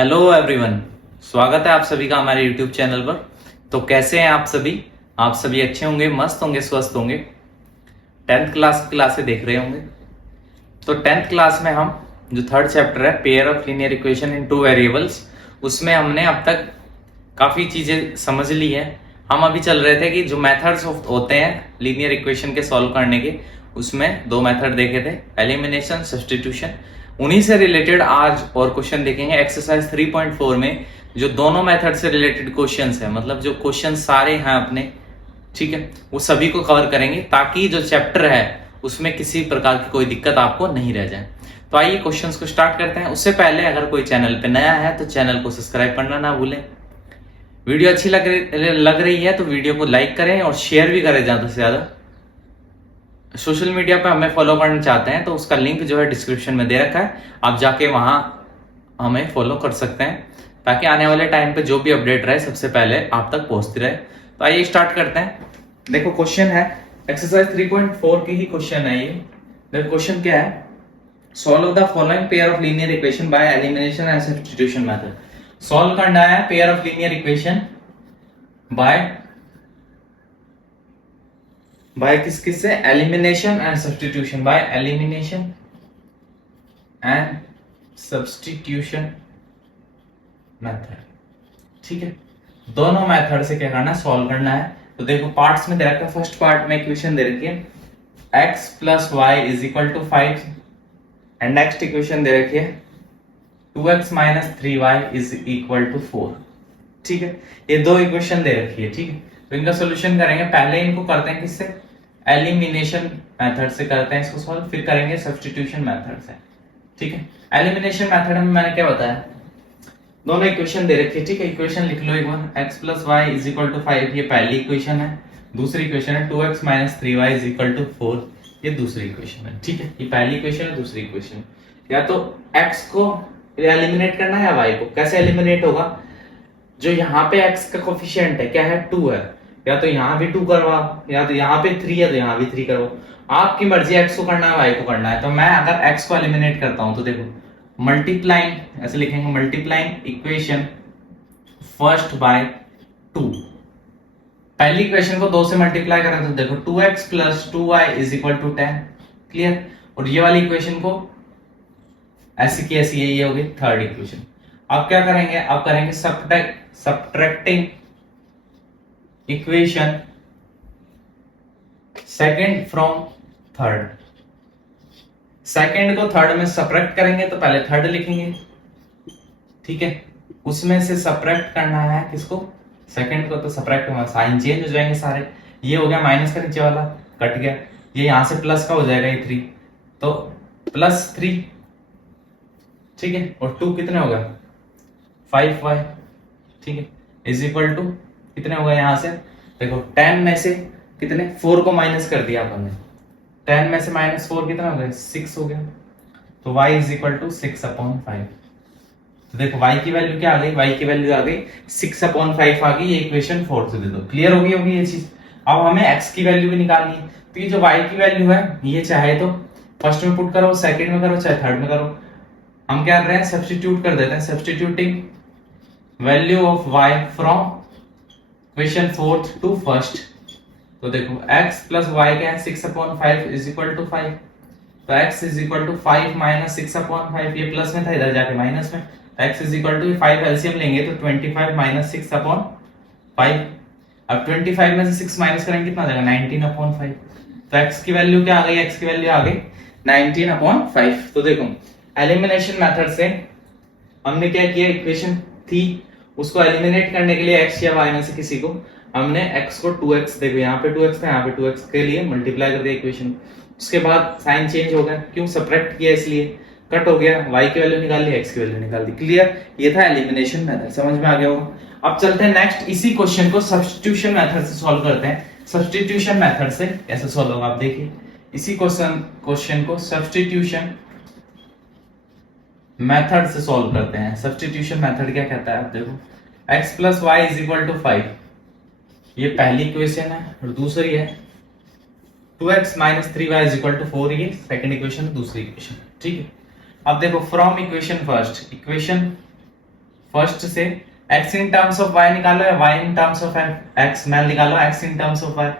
Hello everyone, स्वागत है आप सभी का हमारे यूट्यूब चैनल पर। तो कैसे हैं आप सभी? आप सभी अच्छे होंगे, मस्त होंगे, स्वस्थ होंगे। 10th क्लास की क्लासें देख रहे होंगे। तो 10th क्लास में हम जो थर्ड चैप्टर है pair of linear equation in two variables, उसमें हमने अब तक काफ़ी चीज़ें समझ ली है। हम अभी चल रहे थे कि जो मेथड्स होते हैं लीनियर इक्वेशन के सॉल्व करने के, उसमें दो मेथड देखे थे, एलिमिनेशन, सब्स्टिट्यूशन। उन्हीं से रिलेटेड आज और क्वेश्चन देखेंगे एक्सरसाइज 3.4 में। जो दोनों मेथड से रिलेटेड क्वेश्चंस है, मतलब जो क्वेश्चन सारे हैं अपने, ठीक है, वो सभी को कवर करेंगे ताकि जो चैप्टर है उसमें किसी प्रकार की कोई दिक्कत आपको नहीं रह जाए। तो आइए क्वेश्चंस को स्टार्ट करते हैं। उससे पहले अगर कोई चैनल पे नया है तो चैनल को सब्सक्राइब करना ना भूलें। वीडियो अच्छी लग रही है तो वीडियो को लाइक करें और शेयर भी करें ज्यादा से ज्यादा। सोशल मीडिया पे हमें फॉलो करना चाहते हैं तो उसका लिंक जो है डिस्क्रिप्शन में दे रखा है, आप जाके वहां हमें फॉलो कर सकते हैं ताकि आने वाले टाइम पे जो भी अपडेट रहे सबसे पहले आप तक पहुंचती रहे। तो आइए स्टार्ट करते हैं। देखो क्वेश्चन है एक्सरसाइज 3.4 की ही क्वेश्चन है ये। देखो क्वेश्चन क्या है, solve the following pair of linear equation by elimination and substitution method. Solve करना है pair of linear equation by किस से, elimination and substitution, by elimination and substitution method. ठीक है, दोनों मेथड से क्या करना है, सॉल्व करना है। तो देखो पार्ट्स में दे रखा है। फर्स्ट पार्ट में इक्वेशन दे रखी है x plus Y is equal to 5 and next equation दे रखी है 2x minus 3y is equal to 4। ठीक है, ये दो इक्वेशन दे रखी है। ठीक है, तो इनका सोल्यूशन करेंगे। पहले इनको करते हैं किससे, एलिमिनेशन मेथड से करते हैं इसको सॉल्व, फिर करेंगे सब्स्टिट्यूशन मेथड से। ठीक है, एलिमिनेशन मेथड में मैंने क्या बताया, दोनों इक्वेशन दे रखी है। ठीक है, इक्वेशन लिख लो एक बार, x plus Y is equal to 5 ये पहली इक्वेशन है। दूसरी इक्वेशन है 2x minus 3y is equal to 4, ये दूसरी इक्वेशन है। ठीक है, ये पहली इक्वेशन है, दूसरी इक्वेशन। या तो x को एलिमिनेट करना है या y को। कैसे एलिमिनेट होगा, जो यहाँ पे x का कोफिशिएंट है क्या है, 2 है, या तो यहाँ भी 2 करवा, या तो यहाँ पे 3 है तो यहाँ भी 3 करवा। आपकी मर्जी, x को करना है y को करना है। तो मैं अगर x को एलिमिनेट करता हूं तो देखो मल्टीप्लाइंग, ऐसे लिखेंगे मल्टीप्लाइंग इक्वेशन फर्स्ट बाय 2। पहली इक्वेशन को 2 से मल्टीप्लाई करें तो देखो 2x plus 2y is equal to 10। Clear. और ये वाली इक्वेशन को ऐसी की ऐसी ये होगी थर्ड इक्वेशन। अब क्या करेंगे, अब करेंगे subtracting equation second from third. Second को थर्ड में सब्ट्रैक्ट करेंगे तो पहले थर्ड लिखेंगे। ठीक है, उसमें से सब्ट्रैक्ट करना है किसको, सेकंड को। तो सब्ट्रैक्ट होगा, साइन चेंज हो जाएंगे सारे। ये हो गया माइनस का नीचे वाला कट गया, ये यहां से प्लस का हो जाएगा ये 3, तो प्लस 3। ठीक है, और 2 कितने होगा 5y। ठीक है, इज इक्वल टू कितने होगा यहाँ से, देखो 10 में से कितने 4 को माइनस कर दिया अपन ने, 10 में से माइनस 4 कितना हो गया 6 हो गया। तो y इज इक्वल टू 6/5। तो देखो y की वैल्यू क्या आ गई, y की वैल्यू आ गई 6/5 आ गई। ये इक्वेशन 4 से दे दो। क्लियर होगी ये चीज। अब हमें x की वैल्यू भी निकालनी है। तो ये जो y की वैल्यू है ये चाहे तो फर्स्ट में पुट करो, सेकंड में करो, चाहे थर्ड में करो। हम क्या कर रहे हैं, सब्स्टिट्यूट कर देते हैं। Substituting value of y from equation 4th to first. तो देखो x प्लस वाई क्या है 6/5 इज इक्वल टू 5। तो x is equal to 5 minus 6/5, ये प्लस में था इधर जाके माइनस में। तो x is equal to 5 LCM लेंगे तो 25 माइनस 6/5। अब 25 में से 6 माइनस करेंगे कितना आ जाएगा 19/5। तो x की वैल्यू क्या आ गई, x की वैल्यू आ गई 19/5। तो देखो एलिमिनेशन मेथड से हमने क्या किया, इक्वेशन थी उसको एलिमिनेट करने के लिए x या y में से किसी को हमने x को 2x, देखो यहाँ पे 2x था, यहाँ पे 2x के लिए मल्टीप्लाई कर दिया इक्वेशन। उसके बाद साइन चेंज हो गया, क्यों, सब्ट्रैक्ट किया इसलिए, कट हो गया, y की वैल्यू निकाल ली, x की वैल्यू निकाल दी। क्लियर, ये था एलिमिनेशन मेथड, समझ में आ गया होगा। अब चलते हैं नेक्स्ट, इसी क्वेश्चन को सब्स्टिट्यूशन मेथड से सॉल्व करते हैं। सब्स्टिट्यूशन मेथड से कैसे सॉल्व होगा आप देखिए। इसी क्वेश्चन को सब्स्टिट्यूशन मेथड से सॉल्व करते हैं। सब्स्टिट्यूशन मेथड क्या कहता है, आप देखो x plus Y is equal to 5, ये पहली इक्वेशन है। और दूसरी है 2x minus 3y is equal to 4, ये सेकंड इक्वेशन, दूसरी इक्वेशन। ठीक है, अब देखो from equation first, equation first से x in terms of y निकालो या y in terms of x, मैं निकालो x in terms of y।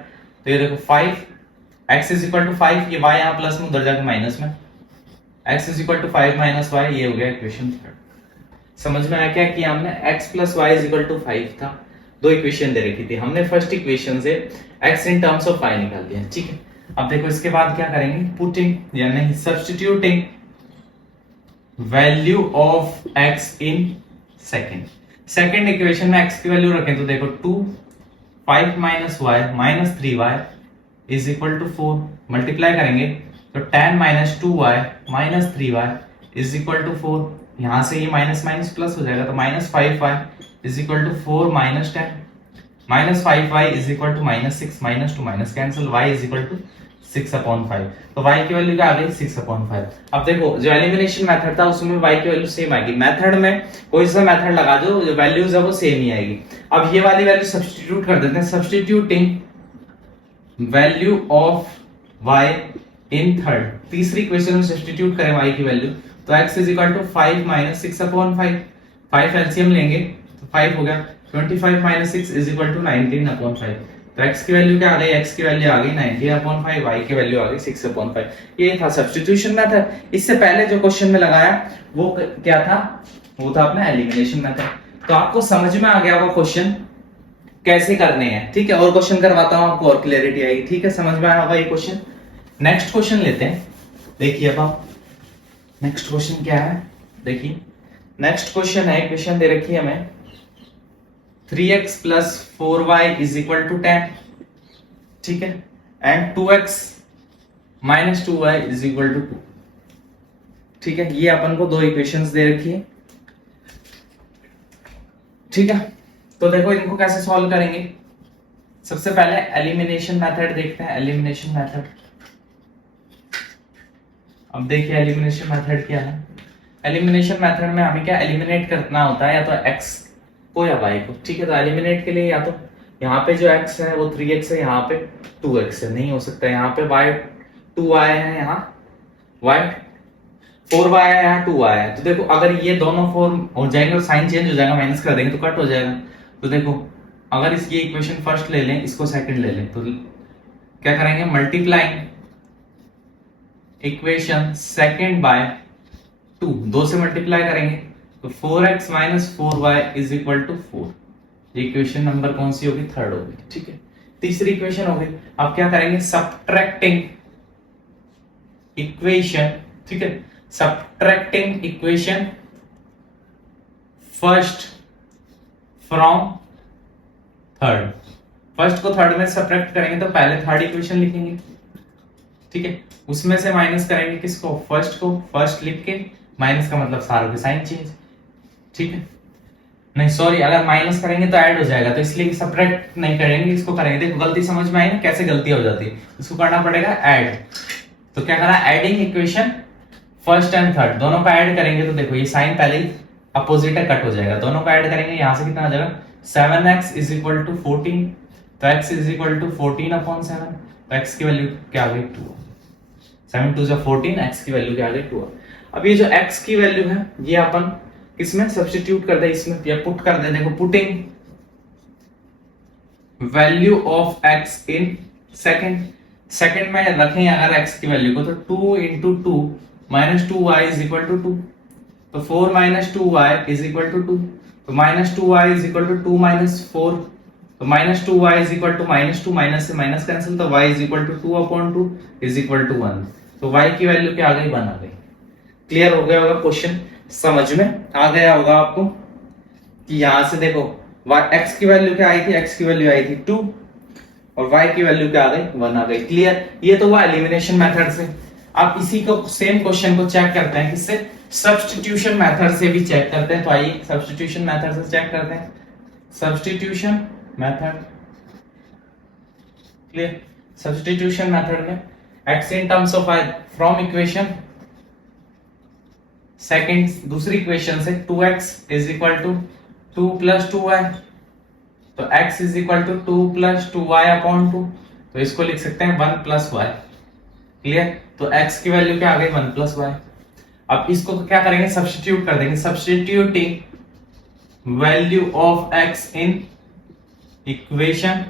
तो ये देखो 5 x इज इक्वल टू 5, ये y यहाँ प्लस में उधर जाके माइनस में, x is equal to 5 minus y, ये हो गया इक्वेशन थर्ड। समझ में आया क्या किया हमने? x plus Y is equal to 5 था, दो इक्वेशन दे रखी थी, हमने फर्स्ट इक्वेशन से x in terms of y निकाल दिया। ठीक है, अब देखो इसके बाद क्या करेंगे, पुटिंग यानी substituting value of x in second equation में x की वैल्यू रखें तो देखो 2 5 minus Y minus 3y is equal to 4, multiply करेंगे तो 10 minus 2y minus 3y is equal to 4, यहां से ये माइनस माइनस प्लस हो जाएगा तो minus 5y is equal to 4 minus 10 minus 5y is equal to minus 6 minus 2 minus cancel y is equal to 6/5, तो y की वैल्यू क्या आ गई 6/5। अब देखो जो एलिमिनेशन मेथड था उसमें y की वैल्यू सेम आएगी, मेथड में कोई सा मेथड लगा दो जो वैल्यूज है वो सेम ही आएगी। अब ये वाली वैल्यू सब्स्टिट्यूट कर देते हैं, substituting value of y in third, तीसरी इक्वेशन में सब्स्टिट्यूट करें y की वैल्यू तो x is equal to 5 minus 6/5, 5 LCM लेंगे तो 5 हो गया, 25 माइनस 6 इज इक्वल टू 19/5, तो x की वैल्यू क्या आ गई, x की वैल्यू आ गई 19/5, y की वैल्यू आ गई 6/5। ये था सब्स्टिट्यूशन मेथड। इससे पहले जो क्वेश्चन में लगाया वो क्या था, वो था अपना एलिमिनेशन मेथड। तो आपको समझ में आ गया होगा क्वेश्चन कैसे करने हैं। ठीक है, और क्वेश्चन करवाता हूं आपको और क्लैरिटी आएगी। ठीक है, समझ में आया होगा ये क्वेश्चन। नेक्स्ट क्वेश्चन लेते हैं, देखिए अब आप नेक्स्ट क्वेश्चन क्या है, देखिए नेक्स्ट क्वेश्चन है, इक्वेशन दे रखी है हमें 3x plus 4y is equal to 10, ठीक है, and 2x minus 2y is equal to 2। ठीक है, ये अपन को दो इक्वेशंस दे रखी है। ठीक है, तो देखो इनको कैसे सॉल्व करेंगे। सबसे पहले एलिमिनेशन मेथड देखते हैं, एलिमिनेशन मेथड। अब देखिए एलिमिनेशन मेथड क्या है। एलिमिनेशन मेथड में हमें क्या एलिमिनेट करना होता है, या तो x को या y को। ठीक है, तो एलिमिनेट के लिए या तो यहाँ पे जो x है वो 3x है, यहाँ पे 2x है, नहीं हो सकता, यहाँ पे y 2y है, यहाँ y 4y है, यहाँ 2y है। तो देखो अगर ये दोनों फॉर्म हो जाएंगे और साइन चेंज हो जाएगा, माइनस कर देंगे तो कट हो जाएगा। तो देखो अगर इसकी इक्वेशन फर्स्ट ले लें, इसको सेकंड ले लें, तो क्या करेंगे, मल्टीप्लाइंग इक्वेशन सेकंड बाय 2, 2 से मल्टीप्लाई करेंगे तो 4x minus 4y is equal to 4। ये इक्वेशन नंबर कौन सी होगी, थर्ड होगी। ठीक है, तीसरी इक्वेशन हो गई। अब क्या करेंगे, सब्ट्रैक्टिंग इक्वेशन, ठीक है, subtracting equation first from third. First को थर्ड में सब्ट्रैक्ट करेंगे तो पहले थर्ड इक्वेशन लिखेंगे, ठीक है, उसमें से माइनस करेंगे किसको, फर्स्ट को, फर्स्ट लिख के माइनस का मतलब सारों के साइन चेंज। ठीक है, नहीं सॉरी, अगर माइनस करेंगे तो ऐड हो जाएगा, तो इसलिए सब्ट्रैक्ट नहीं करेंगे, इसको करेंगे। देखो गलती समझ में आई ना, कैसे गलती हो जाती है, इसको करना पड़ेगा ऐड। तो क्या करना, adding equation first and third, दोनों का ऐड करेंगे तो देखो ये साइन पहले ही अपोजिट है, कट हो जाएगा, दोनों का ऐड करेंगे, यहां से कितना आ जाएगा 7x इज इक्वल टू 14, तो x इज इक्वल टू 14/7, तो x की वैल्यू क्या आ गई 2, 7 2 14, x की वैल्यू क्या आ गई 2। अब ये जो x की वैल्यू है ये अपन इसमें सब्स्टिट्यूट कर दे, इसमें या पुट कर दे। देखो putting value of x in second में रखें अगर x की वैल्यू को, तो 2 into 2 minus 2y is equal to 2, तो 4 minus 2y is equal to 2, तो minus 2y is equal to 2 minus 4, तो minus 2y is equal to minus 2, minus से माइनस कैंसिल, तो y is equal to 2/2 is equal to 1, तो y की value क्या आ गई 1 आ गई। क्लियर हो गया होगा, क्वेश्चन समझ में आ गया होगा आपको कि यहां से देखो x की वैल्यू क्या आई थी, x की वैल्यू आई थी 2 और y की वैल्यू क्या आ गई 1 आ गई। क्लियर, ये तो हुआ एलिमिनेशन मेथड से। आप इसी को सेम क्वेश्चन को चेक करते हैं, किससे, सब्स्टिट्यूशन मेथड से भी चेक करते हैं। तो आइए सब्स्टिट्यूशन मेथड से चेक करते हैं, substitution method. Clear, substitution method में x in terms of y from equation second, दूसरी इक्वेशन से 2x is equal to 2 plus 2y, तो x is equal to 2 plus 2y/2, तो इसको लिख सकते हैं 1 प्लस y। क्लियर, तो x की वैल्यू क्या आ गई 1 प्लस y। अब इसको क्या करेंगे, सब्स्टिट्यूट कर देंगे, substituting value of x in equation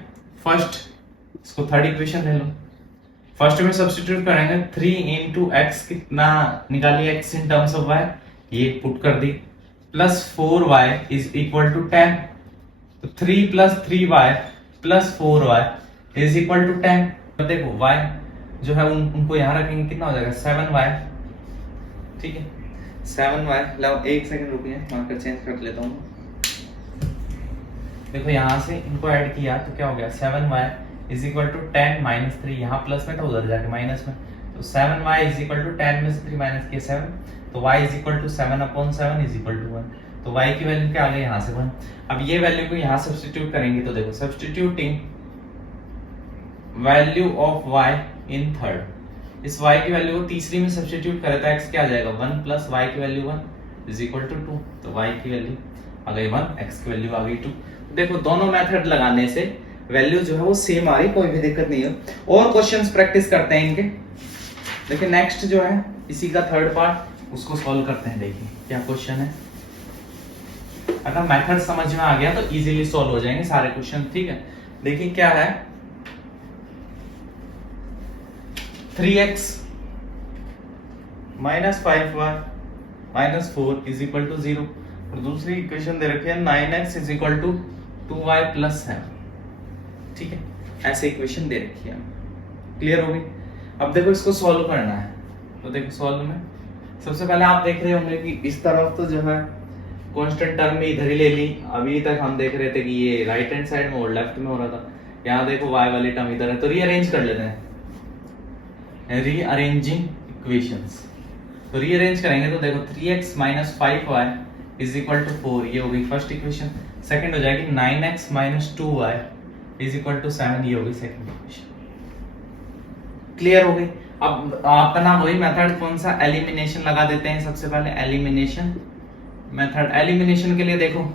first, इसको थर्ड इक्वेशन ले लो। फर्स्ट में सब्स्टिट्यूट करेंगे 3 इंटू एक्स, कितना निकालिए X in terms of Y, ये पुट कर दी, plus 4y is equal to 10। तो 3 plus 3y plus 4y is equal to 10। तो देखो y जो है उनको यहां रखेंगे, कितना हो जाएगा 7y, ठीक है 7y। लो एक सेकंड रुकिए, मार्कर चेंज कर लेता हूँ। देखो यहां से इनको ऐड किया तो क्या हो गया 7y is equal to 10 minus 3, यहाँ प्लस में था उधर जाके माइनस में, तो 7y इज इक्वल टू 10 में से 3 माइनस किया 7, तो y is equal to 7/7 is equal to 1। तो y की वैल्यू क्या आ गई यहाँ से 1। अब ये वैल्यू को यहाँ सब्स्टिट्यूट करेंगे तो देखो substituting value of y in third, इस y की वैल्यू को तीसरी में सब्स्टिट्यूट करें तो x क्या आ जाएगा 1 प्लस y की वैल्यू 1 इज इक्वल टू 2, तो y की वैल्यू आ गई 1, x की वैल्यू आ गई 2। देखो दोनों मेथड लगाने से वैल्यू जो है वो सेम आ रही, कोई भी दिक्कत नहीं है। और क्वेश्चंस प्रैक्टिस करते हैं इनके। देखिए नेक्स्ट जो है इसी का थर्ड पार्ट, उसको सॉल्व करते हैं। देखिए क्या क्वेश्चन है, अगर मेथड समझ में आ गया तो इजीली सॉल्व हो जाएंगे सारे क्वेश्चन, ठीक है। देखिए क्या है 3x minus 5y minus 4 is equal to 0, और दूसरी इक्वेशन दे रखी है 9x is equal to 2y plus 7, ठीक है। ऐसे इक्वेशन दे रखी है, क्लियर हो गई। अब देखो इसको सॉल्व करना है, तो देखो सॉल्व में सबसे पहले आप देख रहे होंगे कि इस तरफ तो जो है कांस्टेंट टर्म में इधर ही ले ली। अभी तक हम देख रहे थे कि ये राइट हैंड साइड में और लेफ्ट में हो रहा था, यहाँ देखो y वाली टर्म इधर है, तो रीअरेंज कर लेते हैं, रीअरेंजिंग इक्वेशंस। तो रीअरेंज करेंगे तो देखो 3x minus 5y is equal to 4, ये हो गई फर्स्ट इक्वेशन। सेकंड हो जाएगी 9x minus 2y is equal to 7, ये हो गई सेकंड इक्वेशन, क्लियर हो गई। अब अपना वही मेथड कौन सा, एलिमिनेशन लगा देते हैं सबसे पहले, एलिमिनेशन मेथड। एलिमिनेशन के लिए देखो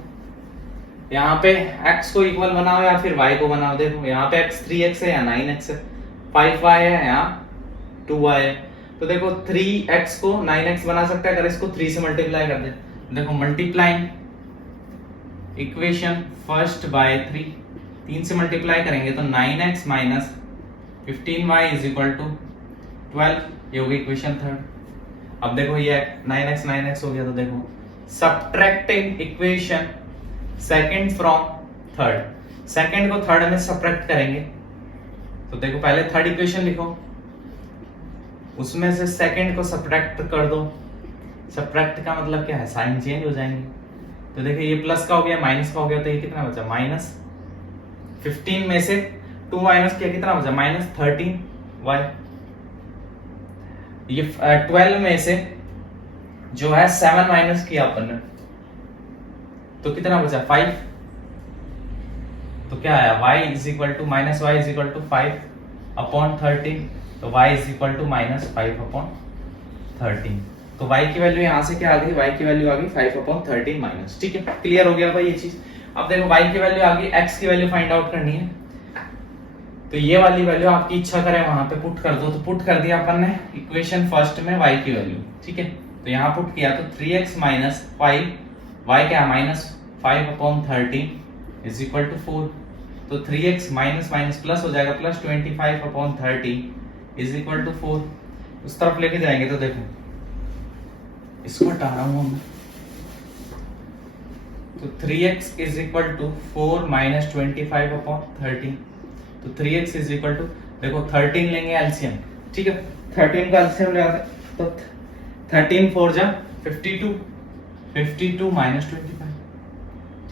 यहाँ पे x को इक्वल बनाओ या फिर y को बनाओ। देखो यहाँ पे x 3x है या 9x है, 5y है या 2y है, तो देखो 3x को 9x बना सकते हैं अगर इसको 3 से मल्टीप्लाई कर दे। देखो मल्टीप्लाइंग इक्वेशन फर्स्ट बाय 3 से मल्टीप्लाई करेंगे तो 9x minus 15y is equal to 12, ये होगी इक्वेशन थर्ड। अब देखो ये 9x हो गया, तो देखो subtracting equation second from third, second को थर्ड में सब्ट्रैक्ट करेंगे तो देखो पहले थर्ड इक्वेशन लिखो, उसमें से सेकंड को सब्ट्रैक्ट कर दो। सब्ट्रैक्ट का मतलब क्या है, साइन चेंज हो जाएंगे। तो देखिए ये प्लस का हो गया माइनस का हो गया, तो ये कितना बचा माइनस 15 में से 2 माइनस किया कितना बचा माइनस 13y। ये 12 में से जो है 7 माइनस किया अपन ने तो कितना बचा 5, तो क्या आया y is equal to minus Y is equal to 5/13, तो y is equal to minus 5/13। तो y की वैल्यू यहां से क्या आ गई, y की वैल्यू आ गई 5/13 माइनस, ठीक है, क्लियर हो गया भाई ये चीज। अब देखो y की वैल्यू आ गई, x की वैल्यू फाइंड आउट करनी है, तो ये वाली वैल्यू आपकी इच्छा करे वहां पे पुट कर दो। तो पुट कर दिया अपन ने इक्वेशन फर्स्ट में y की वैल्यू, ठीक है, तो यहां पुट किया तो 3x माइनस 5, y क्या माइनस 5/13 इज इक्वल टू 4, तो 3x माइनस माइनस प्लस हो जाएगा प्लस 25/13 इज इक्वल टू 4। उस तरफ लेके जाएंगे तो देखो इसको हटा रहा हूं मैं, तो 3x is equal to 4 minus 25/13, तो 3x इज इक्वल टू देखो 13 लेंगे एलसीएम, ठीक है, 13 का एलसीएम ले आते तो 13 4 जा 52 माइनस 25,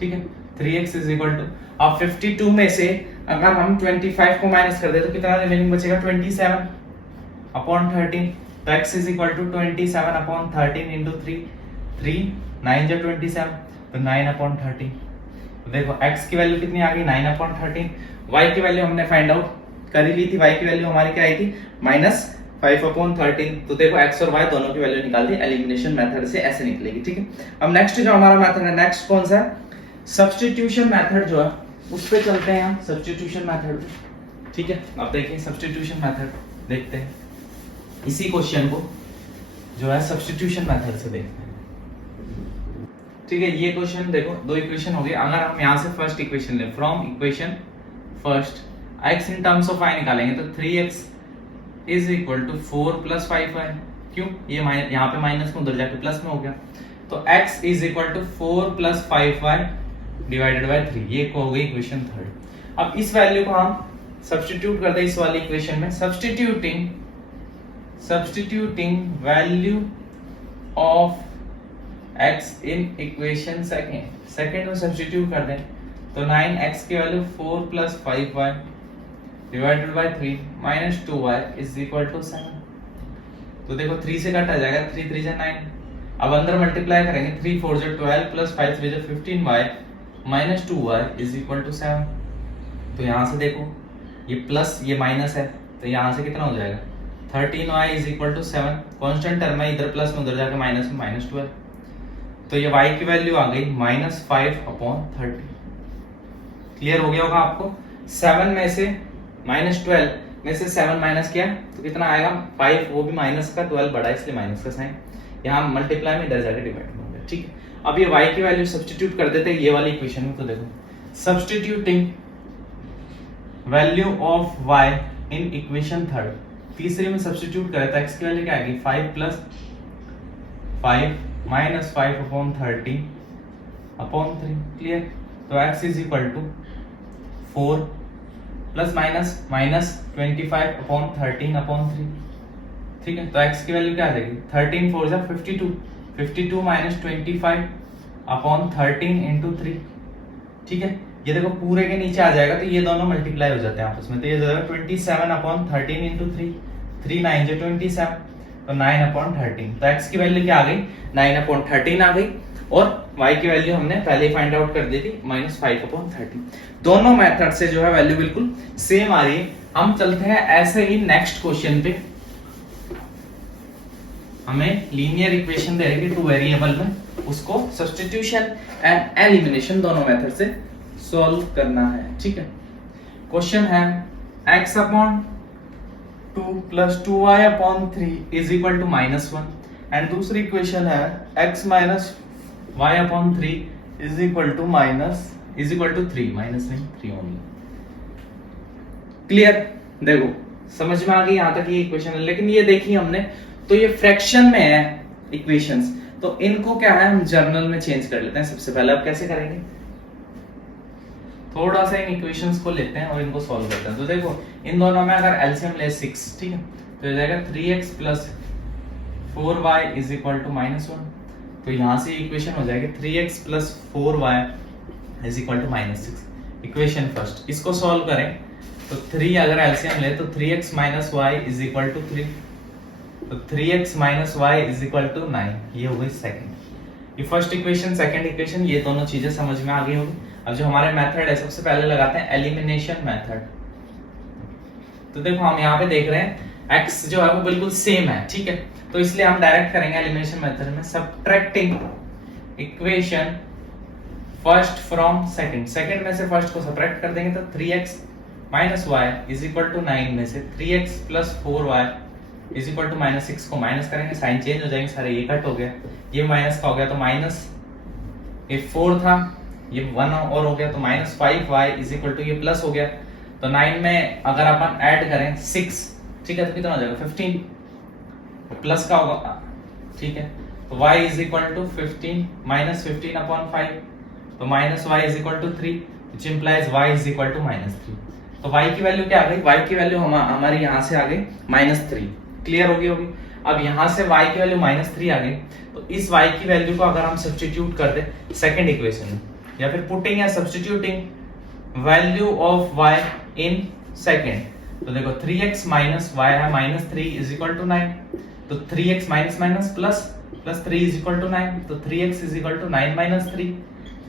ठीक है, 3x इज इक्वल टू, अब 52 में से अगर हम 25 को माइनस कर दे तो कितना रिमेनिंग बचेगा 27/13, तो x is equal to 27/13 into 3 9 जा 27, तो 9/13। तो देखो x की वैल्यू कितनी आ गई 9/13, y की वैल्यू हमने फाइंड आउट कर ही ली थी, y की वैल्यू हमारी क्या आई थी माइनस 5/13। तो देखो x और y दोनों की वैल्यू निकाल दी, एलिमिनेशन मेथड से ऐसे निकलेगी, ठीक है। अब नेक्स्ट जो हमारा मेथड है, नेक्स्ट कौन सा है, सब्स्टिट्यूशन मेथड जो है उस पे चलते हैं हम, सब्स्टिट्यूशन मेथड, ठीक है। अब देखिए सब्स्टिट्यूशन मेथड देखते हैं, इसी क्वेश्चन को जो है सब्स्टिट्यूशन मेथड से देखते हैं। ठीक है, ये क्वेश्चन देखो, दो इक्वेशन हो गई। अगर हम यहाँ से फर्स्ट इक्वेशन ले, from equation first x in terms of y निकालेंगे तो 3x is equal to 4 plus 5y। क्यों? ये यहाँ पे माइनस में उधर जाके प्लस में हो गया, तो x is equal to 4 plus 5y divided by 3। ये हो गई इक्वेशन थर्ड। अब इस वैल्यू को हम सब्स्टिट्यूट करते हैं इस वाली इक्वेशन में, substituting value of x in equation second में सब्स्टिट्यूट कर दें तो 9x की value 4 plus 5y divided by 3 minus 2y is equal to 7। तो देखो 3 से कट आ जाएगा, 3 3 जा 9। अब अंदर मल्टीप्लाई करेंगे, 3 4 जा 12 प्लस 5 3 जा 15y minus 2y is equal to 7। तो यहाँ से देखो ये प्लस ये माइनस है, तो यहाँ से कितना हो जाएगा 13y is equal to 7। Constant term है, इधर प्लस में उधर जाके माइनस में माइनस 12। तो ये y की वैल्यू आ गई -5/30। क्लियर हो गया होगा आपको। 7 में से -12 में से 7 माइनस किया तो कितना आएगा 5, वो भी माइनस का, 12 बड़ा इसलिए माइनस का साइन, यहाँ मल्टीप्लाई में इधर जाके डिवाइड हो गया। ठीक है, अब ये y की वैल्यू सब्स्टिट्यूट कर देते हैं ये वाली इक्वेशन में। तो देखो substituting value of y in equation third, तीसरे में सब्स्टिट्यूट करें तो x की वैल्यू क्या आएगी 5 प्लस 5 माइनस 5/30 अपॉन 3। क्लियर? तो x is equal to 4 plus minus minus 25/13 upon 3। ठीक है, तो x की वैल्यू क्या आ जाएगी 13 4 जा 52, 52 माइनस 25/13 इंटू 3। ठीक है, ये देखो पूरे के नीचे आ जाएगा तो ये दोनों मल्टीप्लाई हो जाते हैं आपस में, तो ये हो जाएगा 27/13 इंटू 3, 3 9 जो 27, तो 9/13। तो x की वैल्यू क्या आ गई 9/13 आ गई, और y की वैल्यू हमने पहले ही फाइंड आउट कर दी थी -5/30। दोनों मेथड से जो है वैल्यू बिल्कुल सेम आ रही है। हम चलते हैं ऐसे ही नेक्स्ट क्वेश्चन पे। हमें लीनियर इक्वेशन दे रही है 2 वेरिएबल में, उसको सब्स्टिट्यूशन एंड एलिमिनेशन दोनों मेथड से सॉल्व करना है। ठीक है, क्वेश्चन है x/2 plus 2y/3 is equal to -1, and दूसरी इक्वेशन है x minus y/3 is equal to 3 minus नहीं 3 ओनली। क्लियर? देखो समझ में आ गई यहां तक ये इक्वेशन है, लेकिन ये देखी हमने तो ये फ्रैक्शन में है इक्वेशंस, तो इनको क्या है हम जर्नल में चेंज कर लेते हैं सबसे पहले। अब कैसे करेंगे, थोड़ा सा इन इक्वेशंस को लेते हैं और इनको सॉल्व करते हैं। तो देखो इन दोनों में अगर एलसीएम ले 6, ठीक है, तो ये जाएगा 3x plus 4y is equal to -1। तो यहां से इक्वेशन हो जाएगी 3x plus 4y is equal to -6। Equation first, इसको सॉल्व करें तो 3 अगर एलसीएम ले तो 3x minus y is equal to 3, तो 3x minus y is equal to 9। ये हो गई सेकंड। ये फर्स्ट इक्वेशन, सेकंड इक्वेशन, ये दोनों चीजें समझ में आ गई होगी। अब जो हमारे मेथड है सबसे पहले लगाते हैं एलिमिनेशन मेथड। तो देखो हम यहाँ पे देख रहे हैं x जो है वो बिल्कुल सेम है, ठीक है, तो इसलिए हम डायरेक्ट करेंगे एलिमिनेशन मेथड में subtracting equation first from second. Second में से फर्स्ट को सब्ट्रैक्ट कर देंगे तो 3x minus y is equal to 9 में से 3x plus 4y is equal to -6 को माइनस करेंगे, साइन चेंज हो जाएंगे सारे, ये कट हो गया, ये माइनस का हो गया तो माइनस, ये 4 था, ये 1 और हो गया तो -5y इज इक्वल टू ये प्लस हो गया। तो 9 में अगर अपन ऐड करें 6, ठीक है, तो कितना हो जाएगा 15, प्लस का होगा, ठीक है, तो y is equal to 15 minus 15/5, तो minus y is equal to 3 which implies y is equal to -3। तो y की वैल्यू क्या आ गई, y की वैल्यू हमारी यहां से आ गई -3। क्लियर होगी। अब यहां से y की वैल्यू -3 आ गई, तो इस y की वैल्यू को अगर हम सब्स्टिट्यूट कर दे सेकंड इक्वेशन में, या फिर पुटिंग या substituting value of y in second, तो देखो 3x माइनस y है -3 इज इक्वल टू 9, तो 3x minus minus plus 3 is equal to 9, तो 3x is equal to 9 minus 3,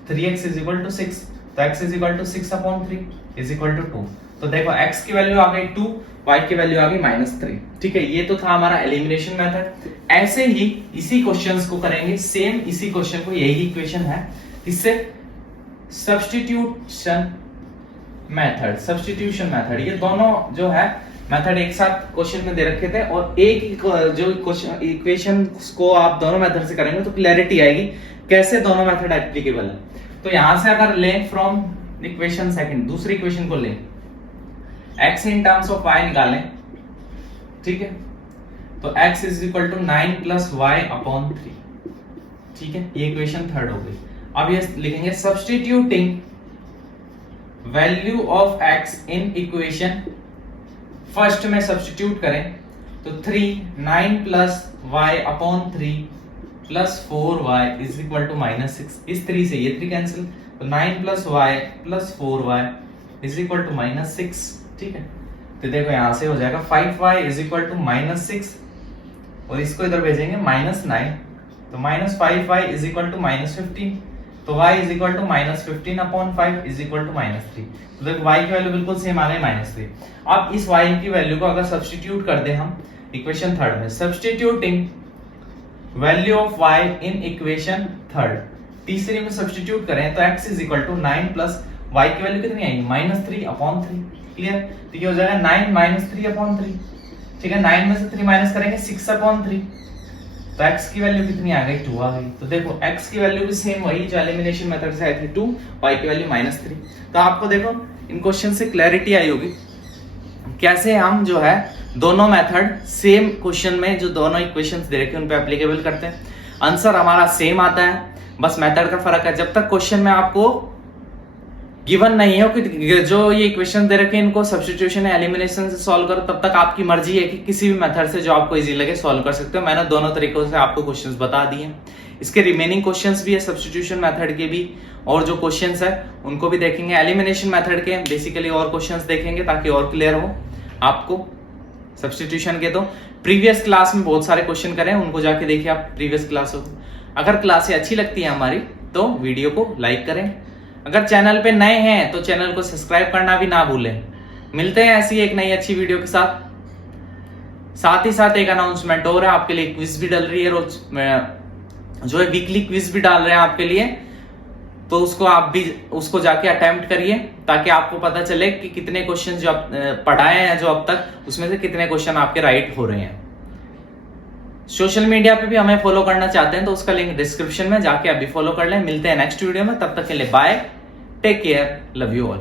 3x is equal to 6, तो x is equal to 6/3 is equal to 2। तो देखो x की value आ गई 2, y की value आ गई -3। ठीक है, ये तो था हमारा एलिमिनेशन मेथड। ऐसे ही इसी क्वेश्चंस को करेंगे, सेम इसी क्वेश्चन को, यही इक्वेशन है, इससे सब्स्टिट्यूशन मेथड। ये दोनों जो है मेथड एक साथ क्वेश्चन में दे रखे थे और एक ही जो क्वेश्चन इक्वेशन को आप दोनों मेथड से करेंगे तो क्लैरिटी आएगी कैसे दोनों मेथड एप्लीकेबल है। तो यहां से अगर लें फ्रॉम इक्वेशन सेकंड, दूसरी इक्वेशन को लें, x in terms of y निकालें, ठीक है, तो x is equal to 9 plus y upon 3, ठीक है, ये इक्वेशन थर्ड हो गई। अब ये लिखेंगे substituting value of x in equation first में सब्स्टिट्यूट करें तो 9 plus y upon 3 plus 4y is equal to -6, इस 3 से ये 3 कैंसिल, तो 9 plus y plus 4y is equal to -6, ठीक है। तो देखो यहां से हो जाएगा 5y इज इक्वल टू -6 और इसको इधर भेजेंगे -9, तो -5y इज इक्वल टू -15, तो y is equal to -15 upon 5 is equal to -3। तो देखो y की वैल्यू बिल्कुल सेम आ गई -3। अब इस y की वैल्यू को अगर सब्स्टिट्यूट कर दे हम इक्वेशन थर्ड में, substituting value of y in equation third, तीसरी में सब्स्टिट्यूट करें तो x is equal to 9 plus y की वैल्यू कितनी आएगी -3 अपॉन 3, क्लियर। तो ये हो जाएगा 9 माइनस 3 अपॉन 3, ठीक है, 9 में से 3 माइनस करेंगे 6 अपॉन 3, तो x की वैल्यू कितनी आ गई 2 आ गई। तो देखो x की वैल्यू भी सेम वही जो एलिमिनेशन मेथड से आई थी 2, y की वैल्यू -3। तो आपको देखो इन क्वेश्चन से क्लैरिटी आई होगी कैसे हम जो है दोनों मेथड सेम क्वेश्चन में जो दोनों इक्वेशंस दे रखे हैं उन पे एप्लीकेबल करते हैं, आंसर हमारा सेम आता है, बस मेथड का फर्क है। जब तक क्वेश्चन में आपको गिवन नहीं हो कि जो ये इक्वेशन दे रखे हैं इनको सब्स्टिट्यूशन या एलिमिनेशन से सॉल्व करो, तब तक आपकी मर्जी है कि किसी भी मेथड से जो आपको इजी लगे सॉल्व कर सकते हो। मैंने दोनों तरीकों से आपको क्वेश्चंस बता दिए, इसके रिमेनिंग क्वेश्चंस भी है सब्स्टिट्यूशन मेथड के भी, और जो क्वेश्चंस है उनको भी देखेंगे, एलिमिनेशन मेथड के बेसिकली और क्वेश्चंस देखेंगे ताकि और क्लियर हो आपको। सब्स्टिट्यूशन के तो प्रीवियस क्लास में बहुत सारे क्वेश्चन करें, उनको जाके देखिए आप प्रीवियस क्लास हो। अगर क्लासें अच्छी लगती है हमारी तो वीडियो को लाइक करें, अगर चैनल पे नए हैं तो चैनल को सब्सक्राइब करना भी ना भूलें। मिलते हैं ऐसी एक नई अच्छी वीडियो के साथ ही साथ एक अनाउंसमेंट और है, आपके लिए क्विज भी डल रही है, रोज जो है वीकली क्विज भी डाल रहे हैं आपके लिए, तो उसको आप भी उसको जाके अटेम्प्ट करिए ताकि आपको पता चले कि कितने क्वेश्चन जो आप पढ़ाए हैं जो अब तक उसमें से कितने क्वेश्चन आपके राइट हो रहे हैं। सोशल मीडिया पे भी हमें फॉलो करना चाहते हैं तो उसका लिंक डिस्क्रिप्शन में जाके अभी फॉलो कर लें। मिलते हैं नेक्स्ट वीडियो में, तब तक के लिए bye, take care, love you all.